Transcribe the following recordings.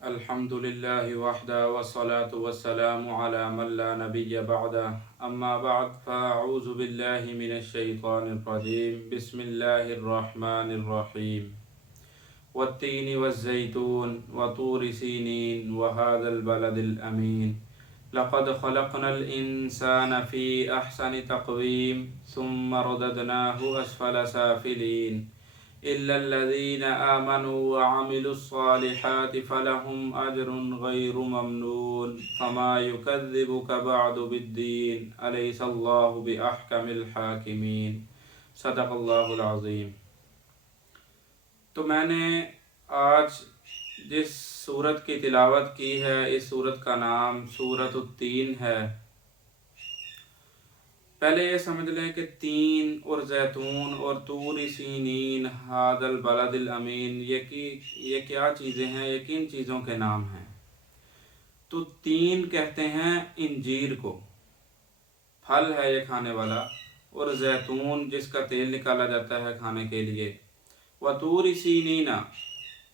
الحمد لله وحده والصلاة والسلام على من لا نبي بعده أما بعد فأعوذ بالله من الشيطان الرجيم بسم الله الرحمن الرحيم والتين والزيتون وطور سينين وهذا البلد الأمين لقد خلقنا الإنسان في أحسن تقويم ثم رددناه أسفل سافلين إلا الذين آمنوا وعملوا الصالحات فلهم أجر غير ممنون فما يكذبك بعد بالدين أليس الله بأحكم الحاكمين صدق اللہ العظیم۔ تو میں نے آج جس سورت کی تلاوت کی ہے اس سورت کا نام سورۃ التین ہے۔ پہلے یہ سمجھ لیں کہ تین اور زیتون اور طور سینین ھذا البلد الامین یہ کیا چیزیں ہیں؟ یہ کن چیزوں کے نام ہیں؟ تو تین کہتے ہیں انجیر کو، پھل ہے یہ کھانے والا، اور زیتون جس کا تیل نکالا جاتا ہے کھانے کے لیے، وطور سینین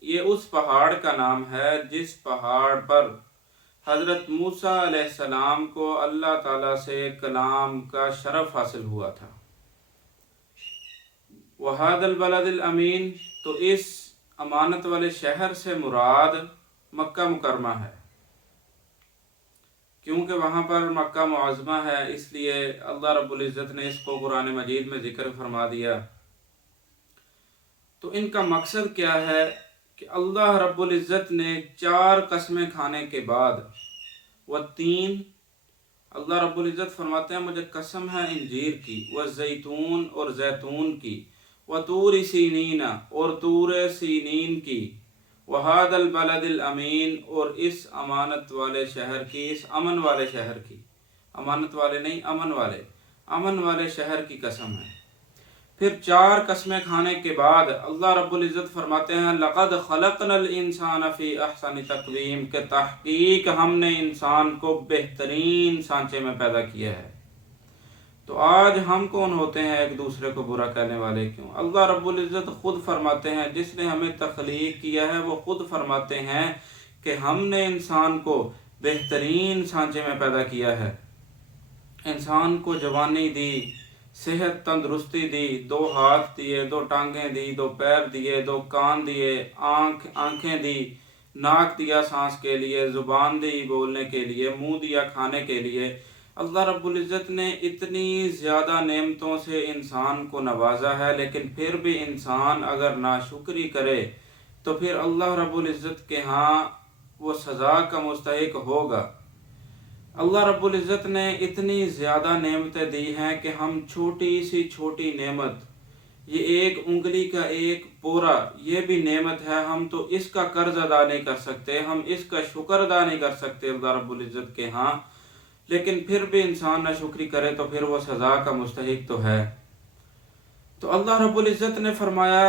یہ اس پہاڑ کا نام ہے جس پہاڑ پر حضرت موسیٰ علیہ السلام کو اللہ تعالیٰ سے کلام کا شرف حاصل ہوا تھا۔ وَهَذَا الْبَلَدِ الْأَمِينَ تو اس امانت والے شہر سے مراد مکہ مکرمہ ہے، کیونکہ وہاں پر مکہ معظمہ ہے، اس لیے اللہ رب العزت نے اس کو قرآن مجید میں ذکر فرما دیا۔ تو ان کا مقصد کیا ہے کہ اللہ رب العزت نے 4 قسمیں کھانے کے بعد والتین، اللہ رب العزت فرماتے ہیں مجھے قسم ہے انجیر کی، والزیتون اور زیتون کی، وطور سینین اور طور سینین کی، وہذا البلد الامین اور اس امانت والے شہر کی، اس امن والے شہر کی، امانت والے نہیں امن والے شہر کی قسم ہے۔ پھر 4 قسمیں کھانے کے بعد اللہ رب العزت فرماتے ہیں لقد خلقنا الانسان فی احسن تقویم، کہ تحقیق ہم نے انسان کو بہترین سانچے میں پیدا کیا ہے۔ تو آج ہم کون ہوتے ہیں ایک دوسرے کو برا کہنے والے؟ کیوں؟ اللہ رب العزت خود فرماتے ہیں، جس نے ہمیں تخلیق کیا ہے وہ خود فرماتے ہیں کہ ہم نے انسان کو بہترین سانچے میں پیدا کیا ہے۔ انسان کو جوانی دی، صحت تندرستی دی، 2 ہاتھ دیے، 2 ٹانگیں دی، 2 پیر دیے، 2 کان دیے، آنکھیں دی، ناک دیا سانس کے لیے، زبان دی بولنے کے لیے، منہ دیا کھانے کے لیے۔ اللہ رب العزت نے اتنی زیادہ نعمتوں سے انسان کو نوازا ہے، لیکن پھر بھی انسان اگر ناشکری کرے تو پھر اللہ رب العزت کے ہاں وہ سزا کا مستحق ہوگا۔ اللہ رب العزت نے اتنی زیادہ نعمتیں دی ہیں کہ ہم چھوٹی سی چھوٹی نعمت، یہ ایک انگلی کا ایک پورا، یہ بھی نعمت ہے، ہم تو اس کا قرض ادا نہیں کر سکتے، ہم اس کا شکر ادا نہیں کر سکتے اللہ رب العزت کے ہاں، لیکن پھر بھی انسان نہ شکری کرے تو پھر وہ سزا کا مستحق تو ہے۔ تو اللہ رب العزت نے فرمایا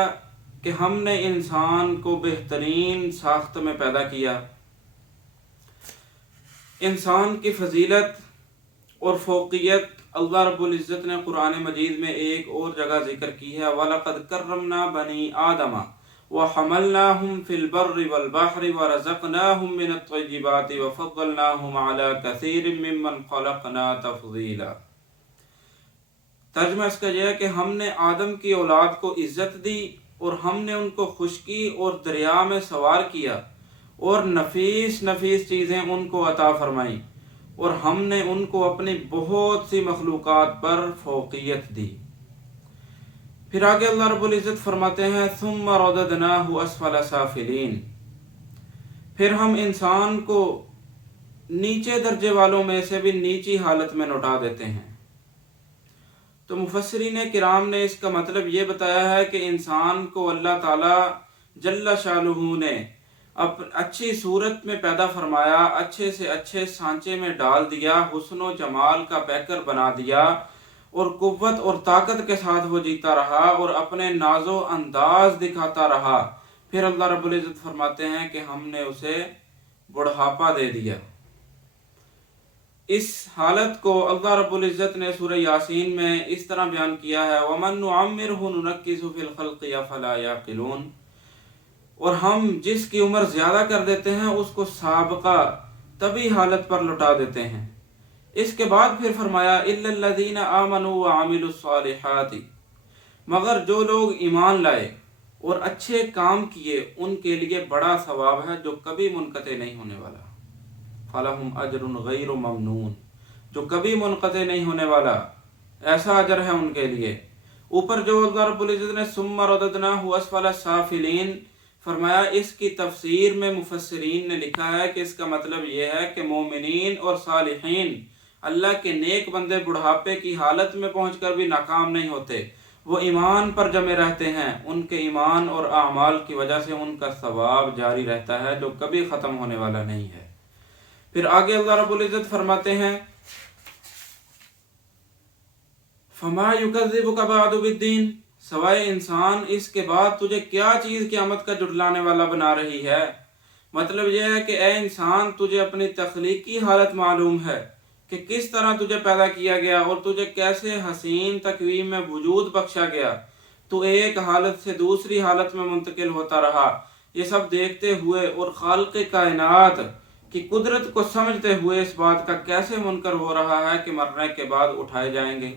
کہ ہم نے انسان کو بہترین ساخت میں پیدا کیا۔ انسان کی فضیلت اور فوقیت اللہ رب العزت نے قرآن مجید میں ایک اور جگہ ذکر کی ہے، وَلَقَدْ كَرَّمْنَا بَنِي آدَمَ وَحَمَلْنَاهُمْ فِي الْبَرِّ وَالْبَحْرِ وَرَزَقْنَاهُمْ مِنَ الطَّيِّبَاتِ وَفَضَّلْنَاهُمْ عَلَى كَثِيرٍ مِّمَّنْ خَلَقْنَا تَفْضِيلًا۔ ترجمہ اس کا یہ ہے کہ ہم نے آدم کی اولاد کو عزت دی اور ہم نے ان کو خشکی اور دریا میں سوار کیا اور نفیس چیزیں ان کو عطا فرمائیں، اور ہم نے ان کو اپنی بہت سی مخلوقات پر فوقیت دی۔ پھر آگے اللہ رب العزت فرماتے ہیں ثم رددناہ اسفل سافلین، پھر ہم انسان کو نیچے درجے والوں میں سے بھی نیچی حالت میں لوٹا دیتے ہیں۔ تو مفسرین کرام نے اس کا مطلب یہ بتایا ہے کہ انسان کو اللہ تعالی جل شانہ نے اچھی صورت میں پیدا فرمایا، اچھے سے اچھے سانچے میں ڈال دیا، حسن و جمال کا پیکر بنا دیا، اور قوت اور طاقت کے ساتھ وہ جیتا رہا اور اپنے ناز و انداز دکھاتا رہا۔ پھر اللہ رب العزت فرماتے ہیں کہ ہم نے اسے بڑھاپا دے دیا۔ اس حالت کو اللہ رب العزت نے سورہ یاسین میں اس طرح بیان کیا ہے وَمَن نُعَمِّرْهُ نُنَكِّسُ فِي الْخَلْقِ أَفَلَا يَعْقِلُونَ، اور ہم جس کی عمر زیادہ کر دیتے ہیں اس کو سابقہ طبی حالت پر لوٹا دیتے ہیں۔ اس کے بعد پھر فرمایا الا الذین آمنوا وعملوا الصالحات، مگر جو لوگ ایمان لائے اور اچھے کام کیے ان کے لیے بڑا ثواب ہے جو کبھی منقطع نہیں ہونے والا۔ فلہم اجر غیر ممنون، جو کبھی منقطع نہیں ہونے والا، ایسا اجر ہے ان کے لیے۔ اوپر جو اللہ رب العزت نے ثم رددناہ اسفل سافلین فرمایا، اس کی تفسیر میں مفسرین نے لکھا ہے کہ اس کا مطلب یہ ہے کہ مومنین اور صالحین، اللہ کے نیک بندے بڑھاپے کی حالت میں پہنچ کر بھی ناکام نہیں ہوتے، وہ ایمان پر جمے رہتے ہیں، ان کے ایمان اور اعمال کی وجہ سے ان کا ثواب جاری رہتا ہے جو کبھی ختم ہونے والا نہیں ہے۔ پھر آگے اللہ رب العزت فرماتے ہیں فما یکذبک بعد بالدین، سوائے انسان اس کے بعد تجھے کیا چیز قیامت کا جھٹلانے والا بنا رہی ہے۔ مطلب یہ ہے کہ اے انسان، تجھے اپنی تخلیقی حالت معلوم ہے کہ کس طرح تجھے پیدا کیا گیا اور تجھے کیسے حسین تقویم میں وجود بخشا گیا، تو ایک حالت سے دوسری حالت میں منتقل ہوتا رہا۔ یہ سب دیکھتے ہوئے اور خالق کائنات کی قدرت کو سمجھتے ہوئے اس بات کا کیسے منکر ہو رہا ہے کہ مرنے کے بعد اٹھائے جائیں گے،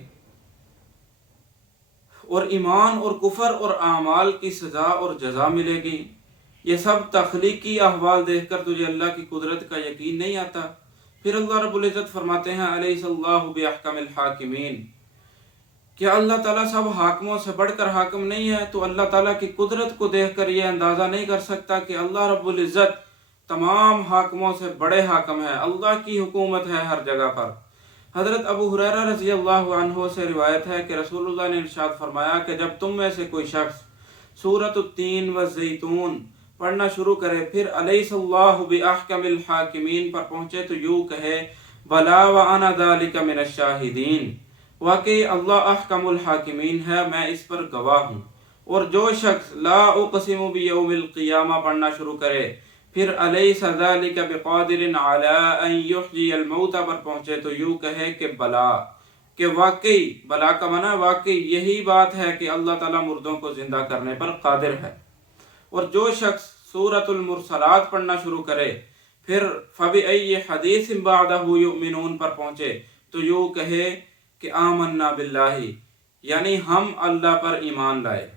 اور ایمان اور کفر اور اعمال کی سزا اور جزا ملے گی۔ یہ سب تخلیقی احوال دیکھ کر تجھے اللہ کی قدرت کا یقین نہیں آتا۔ پھر اللہ رب العزت فرماتے ہیں الیس اللہ باحکم الحاکمین، کیا اللہ تعالیٰ سب حاکموں سے بڑھ کر حاکم نہیں ہے؟ تو اللہ تعالیٰ کی قدرت کو دیکھ کر یہ اندازہ نہیں کر سکتا کہ اللہ رب العزت تمام حاکموں سے بڑے حاکم ہے، اللہ کی حکومت ہے ہر جگہ پر۔ حضرت ابو ہریرہ رضی اللہ عنہ سے روایت ہے کہ رسول اللہ نے ارشاد فرمایا کہ جب تم میں سے کوئی شخص سورۃ التین والزیتون پڑھنا شروع کرے، پھر الیس اللہ باحکم الحاکمین پر پہنچے تو یوں کہے بلا وانا ذلک من الشاہدین، واقعی اللہ احکم الحاکمین ہے، میں اس پر گواہ ہوں۔ اور جو شخص لا اقسم بیوم القیامہ پڑھنا شروع کرے، پھر الیس ذلک بقادر علی ان یحیی الموتى پر پہنچے تو یوں کہے کہ بلا، کہ واقعی، بلا کا معنی واقعی یہی بات ہے کہ اللہ تعالیٰ مردوں کو زندہ کرنے پر قادر ہے۔ اور جو شخص سورۃ المرسلات پڑھنا شروع کرے، پھر فبأی حدیث بعدہ یؤمنون پر پہنچے تو یوں کہے کہ آمنا باللہ، یعنی ہم اللہ پر ایمان لائے۔